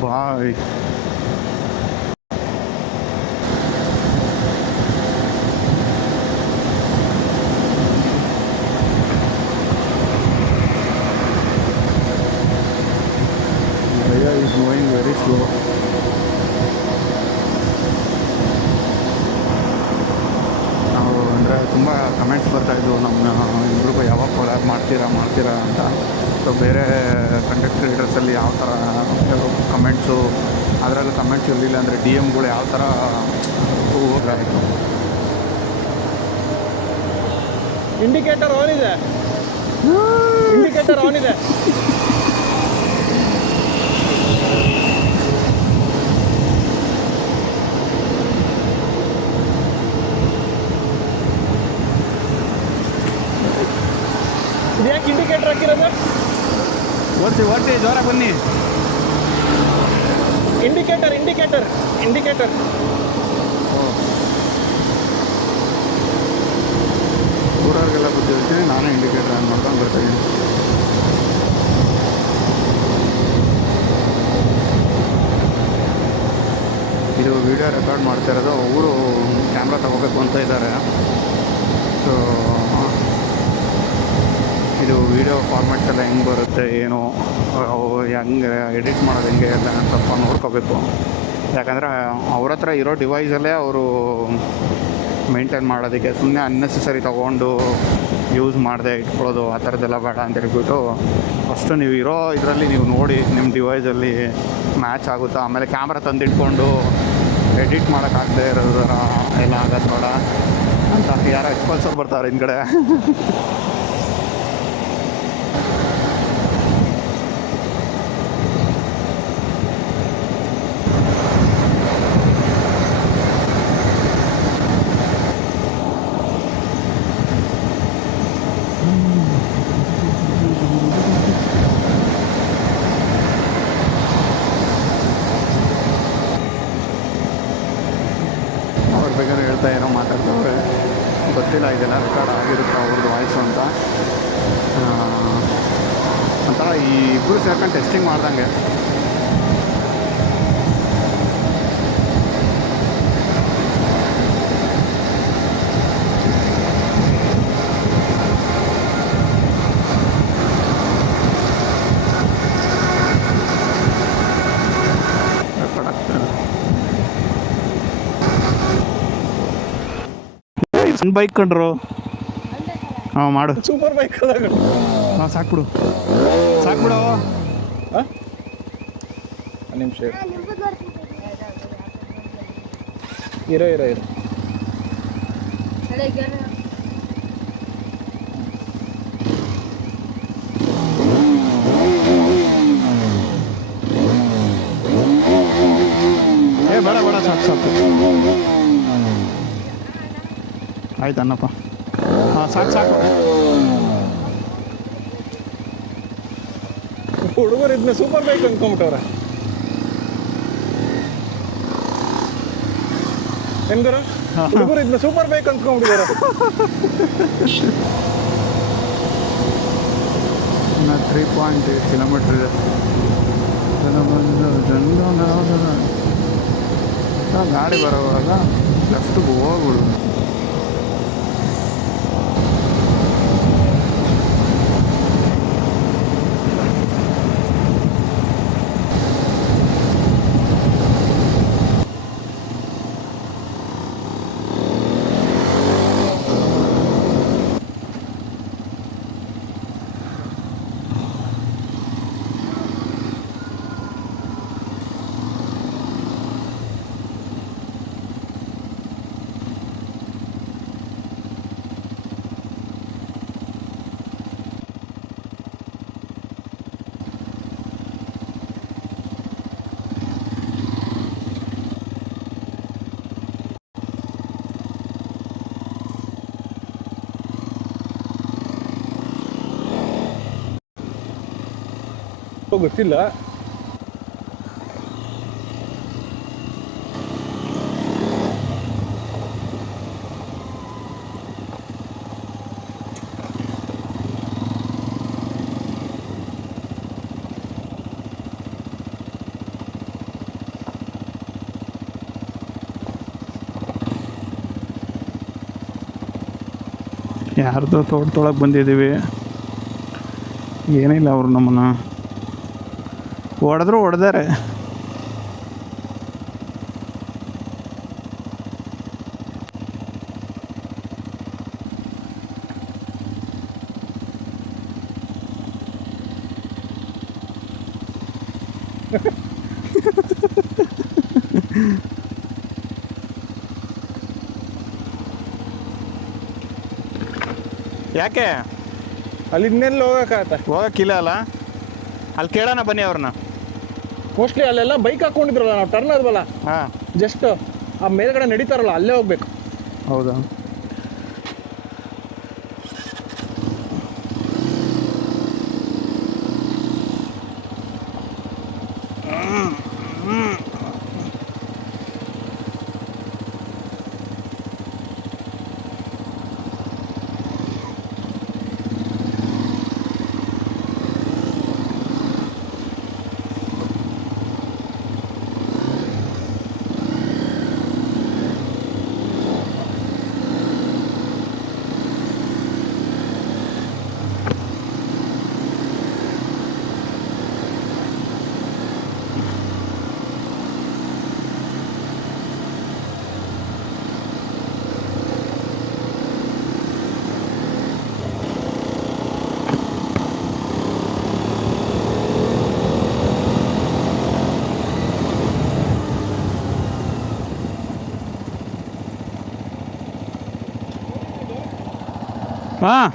Bye. Raya is moving very slow. ನಾವು ಅಂದರೆ ತುಂಬ ಕಮೆಂಟ್ಸ್ ಬರ್ತಾಯಿದ್ವು ನಮ್ಮ ಇಬ್ಬರಿಗೂ ಯಾವಾಗ ಕೊಲಾಬ್ ಮಾಡ್ತೀರಾ ಅಂತ. ಸೊ ಬೇರೆ ಕಂಟೆಂಟ್ ಕ್ರಿಯೇಟರ್ಸಲ್ಲಿ ಯಾವ ಥರ ಕಮೆಂಟ್ಸು, ಅದರಲ್ಲೂ ಕಮೆಂಟ್ಸ್ ಇರಲಿಲ್ಲ ಅಂದರೆ ಡಿ ಎಮ್ಗಳು ಯಾವ ಥರ ಹೋಗಾಯಿತು. ಇಂಡಿಕೇಟರ್ ಆನ್ ಇದೆ, ಇಂಡಿಕೇಟರ್ ಆನ್ ಇದೆ. ಇದ್ಯಾಕೆ ಇಂಡಿಕೇಟರ್ ಹಾಕಿರೋದು? ಓಡಿಸಿ ಜೋರ ಬನ್ನಿ. ಇಂಡಿಕೇಟರ್ ಊರವ್ರಿಗೆಲ್ಲ ಗೊತ್ತಿರ್ತೀನಿ, ನಾನೇ ಇಂಡಿಕೇಟರ್ ಆನ್ ಮಾಡ್ಕೊಂಡು ಬರ್ತಾಯಿದ್ದೀನಿ. ಇದು ವಿಡಿಯೋ ರೆಕಾರ್ಡ್ ಮಾಡ್ತಾ ಇರೋದು. ಅವರು ಕ್ಯಾಮ್ರಾ ತಗೋಬೇಕು ಅಂತ ಇದ್ದಾರೆ. ಸೊ ಇದು ವೀಡಿಯೋ ಫಾರ್ಮ್ಯಾಟ್ಸ್ ಎಲ್ಲ ಹೆಂಗೆ ಬರುತ್ತೆ, ಏನು ಹೆಂಗೆ ಎಡಿಟ್ ಮಾಡೋದು ಹೆಂಗೆ ಎಲ್ಲ ಸ್ವಲ್ಪ ನೋಡ್ಕೋಬೇಕು. ಯಾಕಂದರೆ ಅವ್ರ ಹತ್ರ ಇರೋ ಡಿವೈಸಲ್ಲೇ ಅವರು ಮೇಂಟೈನ್ ಮಾಡೋದಕ್ಕೆ, ಸುಮ್ಮನೆ ಅನ್ನೆಸೆಸರಿ ತೊಗೊಂಡು ಯೂಸ್ ಮಾಡದೆ ಇಟ್ಕೊಳ್ಳೋದು ಆ ಥರದ್ದೆಲ್ಲ ಬೇಡ ಅಂತ ಹೇಳ್ಬಿಟ್ಟು ಫಸ್ಟು ನೀವು ಇರೋ ಇದರಲ್ಲಿ ನೀವು ನೋಡಿ ನಿಮ್ಮ ಡಿವೈಸಲ್ಲಿ ಮ್ಯಾಚ್ ಆಗುತ್ತಾ. ಆಮೇಲೆ ಕ್ಯಾಮ್ರಾ ತಂದಿಟ್ಕೊಂಡು ಎಡಿಟ್ ಮಾಡೋಕ್ಕಾಗದೇ ಇರೋದು ಎಲ್ಲ ಆಗೋದು ಬೇಡ ಅಂತ. ಯಾರೋ ಎಕ್ಸ್ಪಲ್ಸರ್ ಬರ್ತಾರೆ ಹಿಂದ್ಗಡೆ. ಬೇಕಾದ್ರೆ ಹೇಳ್ತಾ ಏನೋ ಮಾತಾಡ್ತವ್ರೆ, ಗೊತ್ತಿಲ್ಲ. ಇದೆಲ್ಲ ರೆಕಾರ್ಡ್ ಆಗಿರುತ್ತೆ ಅವ್ರದ್ದು ವಾಯ್ಸು ಅಂತ. ಒಂಥರ ಈ ಇಬ್ಬರು ಸೇರ್ಕೊಂಡು ಟೆಸ್ಟಿಂಗ್ ಮಾಡ್ದಂಗೆ. ಬೈಕ್ ಕಂಡ್ರು ಹಾಂ ಮಾಡು. ಸೂಪರ್ ಬೈಕ್ ಅದಾಗ. ಹಾಂ ಸಾಕ್ಬಿಡು. ಹಾಂ ನಿಮಿಷ ಇರೋ ಬೇಡ ಸಾಕು ಆಯ್ತು ಅನ್ನಪ್ಪ. ಹಾಂ ಸಾಕು. ಹುಡುಗರು ಇದನ್ನ ಸೂಪರ್ ಬೈಕ್ ಅಂದ್ಕೊಂಬಿಟ್ಟವ್ರೆ. ಹೆಂಗರು ಹುಡುಗರು ಇದನ್ನ ಸೂಪರ್ ಬೈಕ್ ಅಂದ್ಕೊಂಡ್ಬಿಟ್ಟಿದ್ದಾರೆ. ಇನ್ನು 3.8 ಕಿಲೋಮೀಟ್ರ್ ಇದೆ. ಗಾಡಿ ಬರೋವಾಗ ಲೆಫ್ಟಿಗೆ ಹೋಗ್ಬಿಡು. ಗೊತ್ತಿಲ್ಲ. ಯಾರ್ದೋ ತೋಟದೊಳಗೆ ಬಂದಿದ್ದೀವಿ. ಏನಿಲ್ಲ, ಅವರು ನಮ್ಮನ್ನು ಹೊಡೆದಾರೆ. ಯಾಕೆ ಅಲ್ಲಿ ಇನ್ನೆಲ್ಲ ಹೋಗಕ್ಕಿಲ್ಲ ಅಲ್ಲ? ಅಲ್ಲಿ ಕೇಳೋಣ ಬನ್ನಿ ಅವ್ರನ್ನ. ಮೋಸ್ಟ್ಲಿ ಅಲ್ಲೆಲ್ಲ ಬೈಕ್ ಹಾಕೊಂಡಿದ್ರಲ್ಲ, ನಾವು ಟರ್ನ್ ಆದ್ವಲ್ಲ, ಹಾಂ, ಜಸ್ಟ್ ಆ ಮೇಲ್ಗಡೆ ನಡೀತಾರಲ್ಲ ಅಲ್ಲೇ ಹೋಗ್ಬೇಕು. ಹೌದಾ? ಹಾಂ,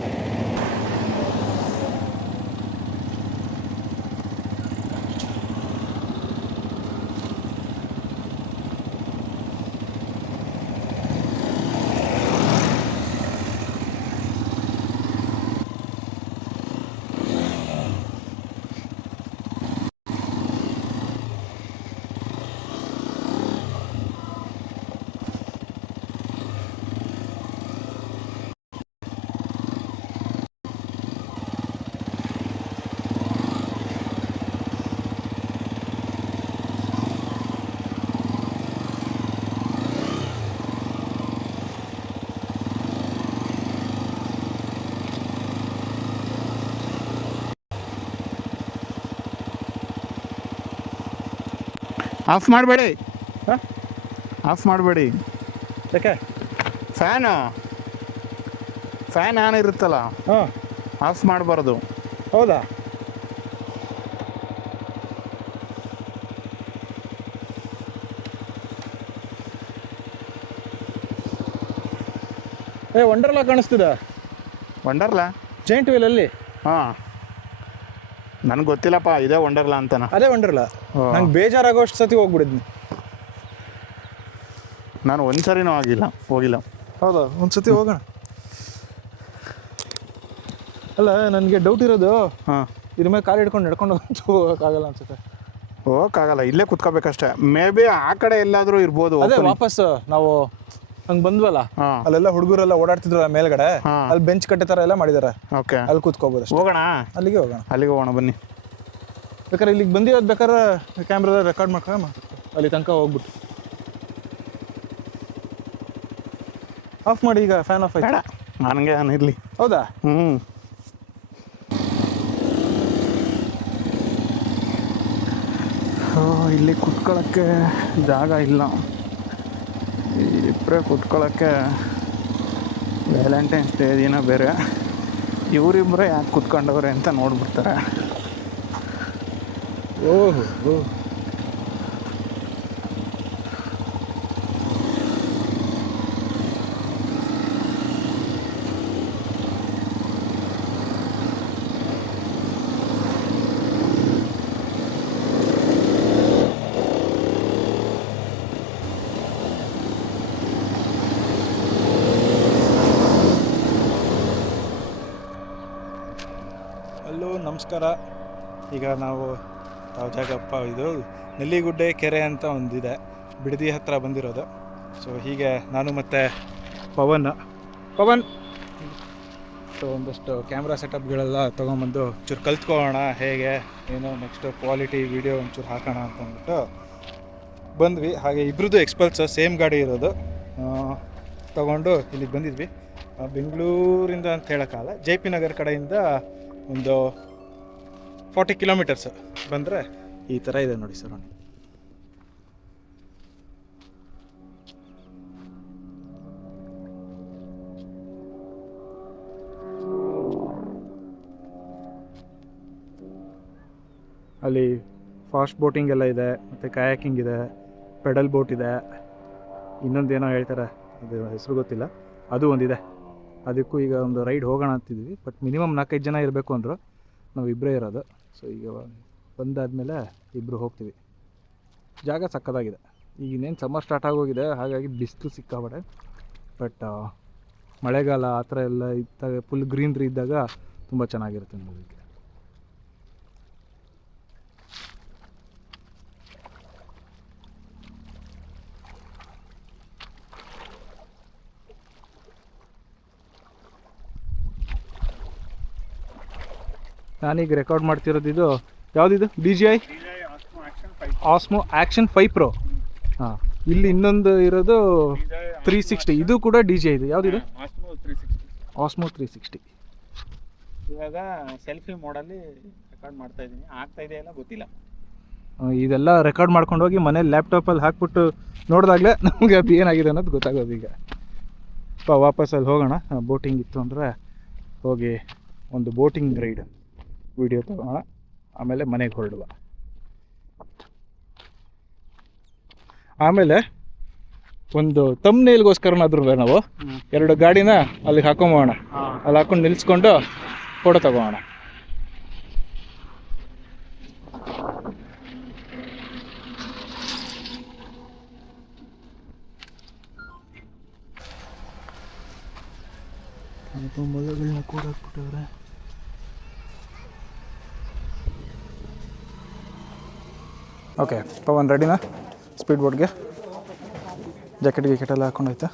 ಆಫ್ ಮಾಡಬೇಡಿ. ಹಾಂ, ಆಫ್ ಮಾಡಬೇಡಿ. ಯಾಕೆ? ಫ್ಯಾನ್ ಆನ್ ಇರುತ್ತಲ್ಲ, ಹಾಂ, ಆಫ್ ಮಾಡಬಾರ್ದು. ಹೌದಾ? ವಂಡರ್ಲಾ ಕಾಣಿಸ್ತಿದೆ. ವಂಡರ್ಲಾ ಜೈಂಟ್ ವೀಲಲ್ಲಿ? ಹಾಂ, ನನಗೆ ಗೊತ್ತಿಲ್ಲಪ್ಪ, ಇದೇ ವಂಡರ್ಲಾ ಅಂತನ. ಅದೇ ವಂಡರ್ಲಾ. ನಂಗೆ ಬೇಜಾರಾಗೋಷ್ಟು ಸತಿ ಹೋಗ್ಬಿಡಿದ್ನಿ. ನಾನು ಒಂದ್ಸರಿನೂ ಹೋಗಿಲ್ಲ. ಹೌದಾ? ಒಂದು ಸತಿ ಹೋಗೋಣ. ಅಲ್ಲ, ನನಗೆ ಡೌಟ್ ಇರೋದು, ಹಾಂ, ಇದ್ರ ಮೇಲೆ ಕಾಲು ಹಿಡ್ಕೊಂಡು ನಡ್ಕೊಂಡು ಹೋಗೋಕ್ಕಾಗಲ್ಲ ಅನ್ಸುತ್ತೆ. ಹೋಗೋಕ್ಕಾಗಲ್ಲ, ಇಲ್ಲೇ ಕುತ್ಕೋಬೇಕಷ್ಟೇ. ಮೇ ಬಿ ಆ ಕಡೆ ಎಲ್ಲಾದರೂ ಇರ್ಬೋದು. ಅದೇ ವಾಪಸ್ ನಾವು ಹಂಗೆ ಬಂದ್ವಲ್ಲ, ಹಾಂ, ಅಲ್ಲೆಲ್ಲ ಹುಡುಗರೆಲ್ಲ ಓಡಾಡ್ತಿದ್ರಲ್ಲ ಮೇಲ್ಗಡೆ, ಅಲ್ಲಿ ಬೆಂಚ್ ಕಟ್ಟೆ ಥರ ಎಲ್ಲ ಮಾಡಿದ್ದಾರೆ. ಓಕೆ, ಅಲ್ಲಿ ಕೂತ್ಕೋಬೋದು. ಹೋಗೋಣ, ಅಲ್ಲಿಗೆ ಹೋಗೋಣ ಬನ್ನಿ. ಬೇಕಾದ್ರೆ ಇಲ್ಲಿಗೆ ಬಂದಿರೋದು, ಬೇಕಾದ್ರೆ ಕ್ಯಾಮ್ರಾದ ರೆಕಾರ್ಡ್ ಮಾಡ್ಕೊಂಡು ಅಲ್ಲಿ ತನಕ ಹೋಗ್ಬಿಟ್ಟು ಆಫ್ ಮಾಡಿ. ಈಗ ಫ್ಯಾನ್ ಆಫ್ ಆಯ್ತು. ನನಗೆ ಇರಲಿ. ಹೌದಾ? ಇಲ್ಲಿ ಕುತ್ಕೊಳ್ಳೋಕ್ಕೆ ಜಾಗ ಇಲ್ಲ. ಇಬ್ಬರೇ ಕುತ್ಕೊಳ್ಳೋಕ್ಕೆ ವ್ಯಾಲೆಂಟೈನ್ಸ್ ಡೇ ದಿನ ಬೇರೆ. ಇವರಿಬ್ಬರೇ ಯಾಕೆ ಕುತ್ಕೊಂಡವ್ರೆ ಅಂತ ನೋಡ್ಬಿಡ್ತಾರೆ. ಓಹೋ, ಹಲೋ, ನಮಸ್ಕಾರ. ಈಗ ನಾವು ಯಾವ ಜಾಗಪ್ಪ ಇದು? ನೆಲ್ಲಿಗುಡ್ಡೆ ಕೆರೆ ಅಂತ ಒಂದಿದೆ, ಬಿಡದಿ ಹತ್ರ ಬಂದಿರೋದು. ಸೊ ಹೀಗೆ ನಾನು ಮತ್ತು ಪವನ್ ಸೊ ಒಂದಷ್ಟು ಕ್ಯಾಮ್ರಾ ಸೆಟಪ್ಗಳೆಲ್ಲ ತೊಗೊಂಬಂದು ಒಂಚೂರು ಕಲ್ತ್ಕೊಳ್ಳೋಣ, ಹೇಗೆ ಏನು ನೆಕ್ಸ್ಟು ಕ್ವಾಲಿಟಿ ವೀಡಿಯೋ ಒಂಚೂರು ಹಾಕೋಣ ಅಂತ ಅಂದ್ಬಿಟ್ಟು ಬಂದ್ವಿ. ಹಾಗೆ ಇಬ್ಬರದ್ದು ಎಕ್ಸ್ಪಲ್ಸ್ ಸೇಮ್ ಗಾಡಿ ಇರೋದು ತೊಗೊಂಡು ಇಲ್ಲಿಗೆ ಬಂದಿದ್ವಿ. ಬೆಂಗಳೂರಿಂದ ಅಂತ ಹೇಳೋಕ್ಕಾಗಲ್ಲ, ಜೆ ಪಿ ನಗರ್ ಕಡೆಯಿಂದ ಒಂದು 40 ಕಿಲೋಮೀಟರ್ಸ್ ಬಂದರೆ ಈ ಥರ ಇದೆ ನೋಡಿ ಸರ್. ಅಲ್ಲಿ ಫಾಸ್ಟ್ ಬೋಟಿಂಗ್ ಎಲ್ಲ ಇದೆ, ಮತ್ತು ಕಯಾಕಿಂಗ್ ಇದೆ, ಪೆಡಲ್ ಬೋಟ್ ಇದೆ, ಇನ್ನೊಂದೇನೋ ಹೇಳ್ತಾರೆ ಅದು ಹೆಸರು ಗೊತ್ತಿಲ್ಲ, ಅದು ಒಂದಿದೆ. ಅದಕ್ಕೂ ಈಗ ಒಂದು ರೈಡ್ ಹೋಗೋಣ ಅಂತಿದ್ವಿ, ಬಟ್ ಮಿನಿಮಮ್ 4-5 ಜನ ಇರಬೇಕು ಅಂದರು, ನಾವು ಇಬ್ಬರೇ ಇರೋದು. ಸೊ ಈಗ ಬಂದಾದಮೇಲೆ ಇಬ್ಬರು ಹೋಗ್ತೀವಿ. ಜಾಗ ಸಕ್ಕತ್ತಾಗಿದೆ. ಈಗ ಇನ್ನೇನು ಸಮ್ಮರ್ ಸ್ಟಾರ್ಟ್ ಆಗೋಗಿದೆ, ಹಾಗಾಗಿ ಬಿಸಿಲು ಸಿಕ್ಕಾಬಡೆ. ಬಟ್ ಮಳೆಗಾಲ ಆ ಥರ ಎಲ್ಲ ಇದ್ದಾಗ ಫುಲ್ ಗ್ರೀನ್ರಿ ಇದ್ದಾಗ ತುಂಬ ಚೆನ್ನಾಗಿರುತ್ತೆ ನೋಡೋದಕ್ಕೆ. ನಾನೀಗ ರೆಕಾರ್ಡ್ ಮಾಡ್ತಿರೋದು ಇದು ಯಾವುದಿದು DJI ಆಸ್ಮೋ ಆ್ಯಕ್ಷನ್ 5 Pro. ಹಾಂ, ಇಲ್ಲಿ ಇನ್ನೊಂದು ಇರೋದು 360, ಇದು ಕೂಡ DJI ಇದು. ಯಾವುದಿದು? ಆಸ್ಮೋ 360. ಇವಾಗ ಸೆಲ್ಫಿ ಮೋಡಲ್ಲಿ ರೆಕಾರ್ಡ್ ಮಾಡ್ತಾ ಇದ್ದೀನಿ, ಆಗ್ತಾ ಇದೆಯಲ್ಲ ಗೊತ್ತಿಲ್ಲ. ಇದೆಲ್ಲ ರೆಕಾರ್ಡ್ ಮಾಡ್ಕೊಂಡು ಹೋಗಿ ಮನೇಲಿ ಲ್ಯಾಪ್ಟಾಪಲ್ಲಿ ಹಾಕ್ಬಿಟ್ಟು ನೋಡಿದಾಗಲೇ ನಮಗೆ ಅದು ಏನಾಗಿದೆ ಅನ್ನೋದು ಗೊತ್ತಾಗೋದು. ಈಗ ವಾಪಸ್ ಅಲ್ಲಿ ಹೋಗೋಣ. ಬೋಟಿಂಗ್ ಇತ್ತು ಅಂದರೆ ಹೋಗಿ ಒಂದು ಬೋಟಿಂಗ್ ರೈಡ್ ವಿಡಿಯೋ ತಗೋಣ, ಆಮೇಲೆ ಮನೆಗೆ ಹೊರಡುವ. ಆಮೇಲೆ ಒಂದು ತಮ್ನೇಲ್ಗೋಸ್ಕರನಾದ್ರೂ ನಾವು 2 ಗಾಡಿನ ಅಲ್ಲಿಗೆ ಹಾಕೊಂಬೋಣ, ಅಲ್ಲಿ ಹಾಕೊಂಡು ನಿಲ್ಲಿಸ್ಕೊಂಡು ಫೋಟೋ ತಗೋಣ. ಮೊಲಗಳನ್ನ ಕೂಡ ಹಾಕ್ಬಿಟ್ಟವ್ರೆ. ಓಕೆ ಪವನ್ ರೆಡಿನಾ? Speed ಬೋಟ್ಗೆ jacket ಗಿಕೆಟೆಲ್ಲ ಹಾಕೊಂಡಾಯ್ತಾ?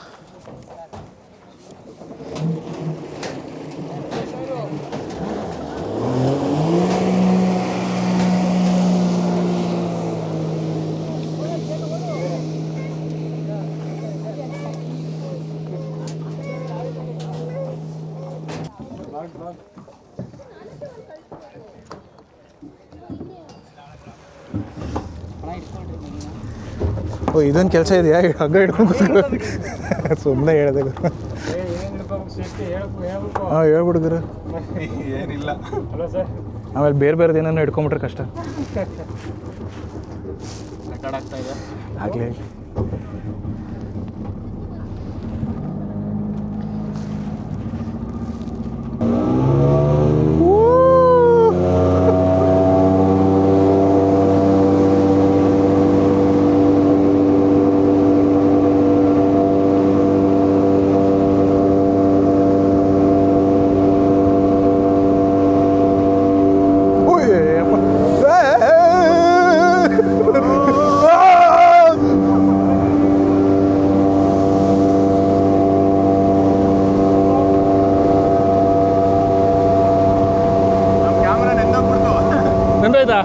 ಓ, ಇದೊಂದು ಕೆಲಸ ಇದೆಯಾ? ಹಗ್ಗ ಹಿಡ್ಕೊಂಡು ಸುಮ್ಮನೆ ಹೇಳಿದೆ. ಹಾಂ, ಹೇಳ್ಬಿಡಿದ್ರು ಏನಿಲ್ಲ. ಆಮೇಲೆ ಬೇರೆ ಬೇರೆದು ಏನೇನೋ ಹಿಡ್ಕೊಂಬಿಟ್ರೆ ಕಷ್ಟ. ರೆಕಾರ್ಡ್ ಆಗ್ತಾ ಇದೆ. ಆಗಲಿ. ನಂದಾಯ್ತಾ?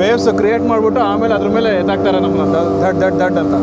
ವೇವ್ಸ್ ಕ್ರಿಯೇಟ್ ಮಾಡಿಬಿಟ್ಟು ಆಮೇಲೆ ಅದ್ರ ಮೇಲೆ ಎತ್ತಾಕ್ತಾರೆ ನಮ್ಮನ್ನ ದಡ್ ದಡ್ ದಡ್ ಅಂತ.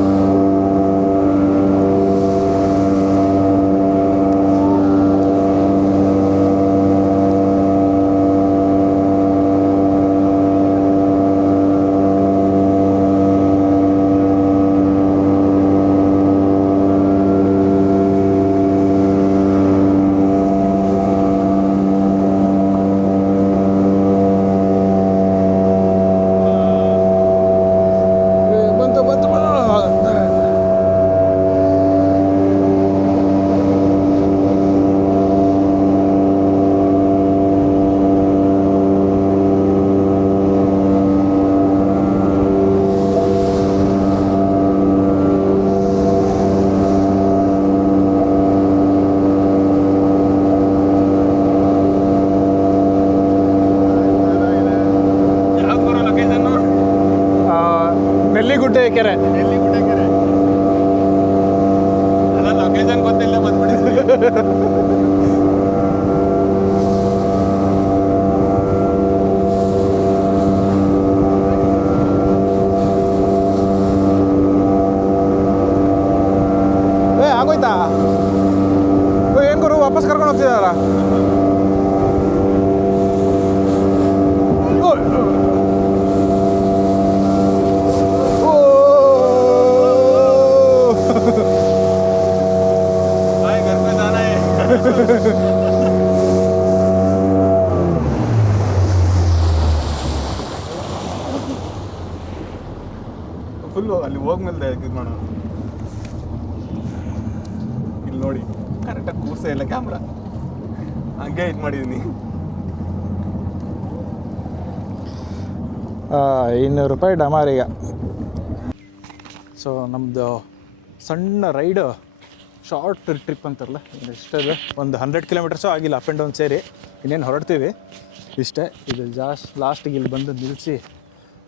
ಲೊಕೇಶನ್ ಗೊತ್ತಿಲ್ಲ ಬಂದ್ಬಿಡಿ. ಆಗೋಯ್ತಾ ಏನು ಗುರು ವಾಪಸ್ ಕರ್ಕೊಂಡು ಹೋಗ್ತಿದಾರ ಫುಲ್ಲು ಅಲ್ಲಿ ಹೋಗ್ಮೇಲೆ ಇದು ಮಾಡೋಣ. ಇಲ್ಲಿ ನೋಡಿ ಕರೆಕ್ಟಾಗಿ ಕೂರ್ಸೇ ಇಲ್ಲ ಕ್ಯಾಮ್ರಾ, ಹಂಗೆ ಇದು ಮಾಡಿದ್ದೀನಿ. ₹200 ಡಮಾರಿಗ. ಸೊ ನಮ್ಮದು ಸಣ್ಣ ರೈಡು, ಶಾರ್ಟ್ ಟ್ರಿಪ್ ಅಂತಾರಲ್ಲ, ಎಷ್ಟಿದೆ ಒಂದು 100 ಕಿಲೋಮೀಟರ್ಸು ಆಗಿಲ್ಲ ಅಪ್ ಆ್ಯಂಡ್ ಡೌನ್ ಸೇರಿ. ಇನ್ನೇನು ಹೊರಡ್ತೀವಿ ಇಷ್ಟೇ. ಇದು ಲಾಸ್ಟಿಗೆ ಇಲ್ಲಿ ಬಂದು ನಿಲ್ಲಿಸಿ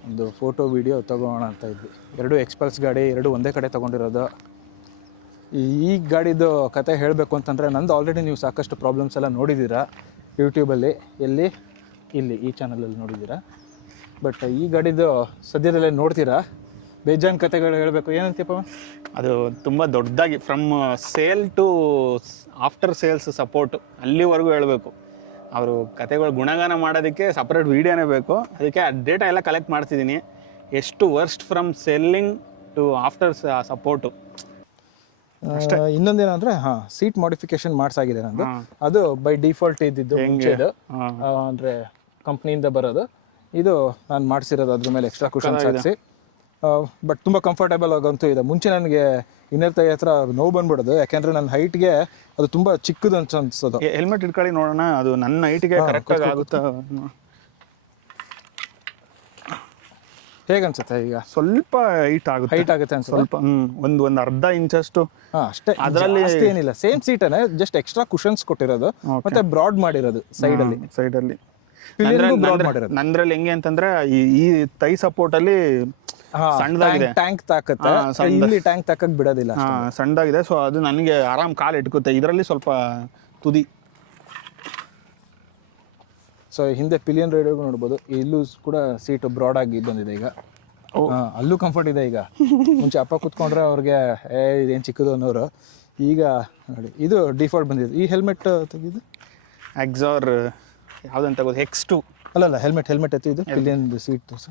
ಒಂದು ಫೋಟೋ ವೀಡಿಯೋ ತೊಗೋಣ ಅಂತ ಇದ್ವಿ. 2 ಎಕ್ಸ್ಪಲ್ಸ್ ಗಾಡಿ, 2 ಒಂದೇ ಕಡೆ ತೊಗೊಂಡಿರೋದು. ಈ ಗಾಡಿದು ಕತೆ ಹೇಳಬೇಕು ಅಂತಂದರೆ, ನಂದು ಆಲ್ರೆಡಿ ನೀವು ಸಾಕಷ್ಟು ಪ್ರಾಬ್ಲಮ್ಸ್ ಎಲ್ಲ ನೋಡಿದ್ದೀರಾ ಯೂಟ್ಯೂಬಲ್ಲಿ, ಇಲ್ಲಿ ಈ ಚಾನಲಲ್ಲಿ ನೋಡಿದ್ದೀರಾ. ಬಟ್ ಈ ಗಾಡಿದು ಸದ್ಯದಲ್ಲೇ ನೋಡ್ತೀರಾ. ಬೇಜಾನ್ ಕತೆಗಳು ಹೇಳಬೇಕು. ಏನಂತೀಯಪ್ಪ? ಅದು ತುಂಬ ದೊಡ್ಡದಾಗಿ from sale to after sales support ಅಲ್ಲಿವರೆಗೂ ಹೇಳಬೇಕು. ಅವರು ಕತೆಗಳು ಗುಣಗಾನ ಮಾಡೋದಕ್ಕೆ ಸಪ್ರೇಟ್ ವೀಡಿಯೋನೇ ಬೇಕು. ಅದಕ್ಕೆ ಆ ಡೇಟಾ ಎಲ್ಲ ಕಲೆಕ್ಟ್ ಮಾಡ್ತಿದ್ದೀನಿ. ಎಷ್ಟು worst from selling to after support. ಇನ್ನೊಂದೇನಂದ್ರೆ ಸೀಟ್ ಮಾಡಿಫಿಕೇಶನ್ ಮಾಡಿಸಾಗಿದೆ ನಂದು. ಅದು ಬೈ ಡಿಫಾಲ್ಟ್ ಇದ್ದಿದ್ದು ಮುಂಚೆದು, ಅಂದರೆ ಕಂಪ್ನಿಯಿಂದ ಬರೋದು. ಇದು ನಾನು ಮಾಡಿಸಿರೋದು, ಅದ್ರ ಮೇಲೆ ಎಕ್ಸ್ಟ್ರಾ ಕುಷನ್ಸ್ ಹಾಕಿಸಿ. ಬಟ್ ತುಂಬ ಕಂಫರ್ಟೇಬಲ್ ಆಗಂತೂ ಇದೆ. ಮುಂಚೆ ನನಗೆ ಇನ್ನರ್ ತೈ ಹತ್ರ ನೋವು ಬಂದ್ಬಿಡೋದು, ಯಾಕೆಂದರೆ ನನ್ನ ಹೈಟ್ಗೆ ಅದು ತುಂಬ ಚಿಕ್ಕದು ಅನ್ಸೋದು. ಹೆಲ್ಮೆಟ್ ಇಟ್ಕೊಳ್ಳಿ ನೋಡೋಣ, ಅದು ನನ್ನ ಹೈಟ್ಗೆ ಕರೆಕ್ಟಾಗಿ ಆಗುತ್ತಾ. ಹೇಗನ್ಸುತ್ತೆ ಈಗ? ಸ್ವಲ್ಪ ಹೈಟ್ ಆಗುತ್ತೆ ಅನ್ಸುತ್ತೆ. ಸ್ವಲ್ಪ ಒಂದು ಅರ್ಧ ಇಂಚಷ್ಟು ಅಷ್ಟೇ. ಅದರಲ್ಲಿ ಏನಿಲ್ಲ, ಸೇಮ್ ಸೀಟನೇ, ಜಸ್ಟ್ ಎಕ್ಸ್ಟ್ರಾ ಕುಷನ್ಸ್ ಕೊಟ್ಟಿರೋದು ಮತ್ತೆ ಬ್ರಾಡ್ ಮಾಡಿರೋದು ಸೈಡಲ್ಲಿ. ನಂದ್ರಲ್ಲಿ ಹೆಂಗೆ ಅಂತಂದ್ರೆ ಈ ತೈ ಸಪೋರ್ಟ್ ಅಲ್ಲಿ ಸಣ್ಣದಾಗಿದೆ, ಟ್ಯಾಂಕ್ ತಾಕತ್ತೆ. ಇಲ್ಲಿ ಟ್ಯಾಂಕ್ ತಾಕಕ್ ಬಿಡೋದಿಲ್ಲ, ಸಣ್ಣದಾಗಿದೆ. ಸೊ ಅದು ನನಗೆ ಆರಾಮ್ ಕಾಲು ಇಟ್ಕುತ್ತೆ. ಇದರಲ್ಲಿ ಸ್ವಲ್ಪ ತುದಿ. ಸೊ ಹಿಂದೆ ಪಿಲಿಯನ್ ರೈಡರ್ಗೂ ನೋಡ್ಬೋದು, ಇಲ್ಲೂ ಕೂಡ ಸೀಟ್ ಬ್ರಾಡ್ ಆಗಿ ಬಂದಿದೆ ಈಗ. ಅಲ್ಲೂ ಕಂಫರ್ಟ್ ಇದೆ ಈಗ. ಮುಂಚೆ ಅಪ್ಪ ಕೂತ್ಕೊಂಡ್ರೆ ಅವ್ರಿಗೆ ಇದೇನು ಚಿಕ್ಕದು ಅನ್ನೋರು. ಈಗ ನೋಡಿ, ಇದು ಡಿಫಾಲ್ಟ್ ಬಂದಿದೆ. ಈ ಹೆಲ್ಮೆಟ್ ತೆಗೆದು ಎಕ್ಸಾರ್ ಯಾವುದಂತ ಗೊತ್ತು, X2 ಅಲ್ಲ ಹೆಲ್ಮೆಟ್ ಎತ್ತಿ. ಇದು ಪಿಲಿಯನ್ ಸೀಟ್ ತೋರ್ಸ.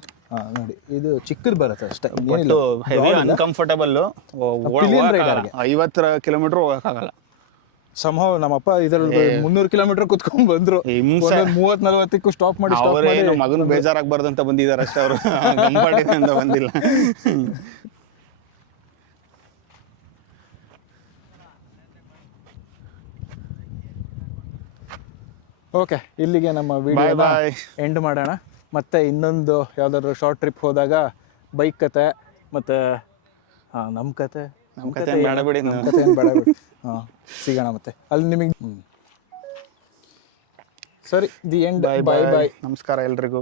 ನೋಡಿ, ಇದು ಚಿಕ್ಕದು ಬರುತ್ತೆ ಅಷ್ಟೇ, ಹೆವಿ ಅನ್ಕಂಫರ್ಟಬಲ್. 50 ಕಿಲೋಮೀಟರ್ ಹೋಗಕ್ಕಾಗಲ್ಲ. ಸಂಭವ ನಮ್ಮಪ್ಪ ಇದರಲ್ಲಿ 300 ಕಿಲೋಮೀಟರ್ ಕುತ್ಕೊಂಡ್ ಬಂದ್ರು. 30-40ಕ್ಕೂ ಸ್ಟಾಪ್ ಮಾಡಿ ಮಗನ ಬೇಜಾರಾಗಬಾರ್ದಂತ ಬಂದಿದ್ದಾರೆ ಅಷ್ಟೇ. ಅವರು ಕಂಫರ್ಟ್ ಅಂತ ಬಂದಿಲ್ಲ. ಓಕೆ, ಇಲ್ಲಿಗೆ ನಮ್ಮ ವಿಡಿಯೋ ಎಂಡ್ ಮಾಡೋಣ. ಮತ್ತೆ ಇನ್ನೊಂದು ಯಾವ್ದಾದ್ರು ಶಾರ್ಟ್ ಟ್ರಿಪ್ ಹೋದಾಗ ಬೈಕ್ ಕತೆ ಮತ್ತೆ ನಮ್ಮ ಕತೆ ಬೇಡ ಬಿಡಿ, ಸಿಗೋಣ ಮತ್ತೆ ಅಲ್ಲಿ ನಿಮಗೆ. ಸರಿ, ದಿ ಎಂಡ್. ಬಾಯ್. ನಮಸ್ಕಾರ ಎಲ್ರಿಗೂ.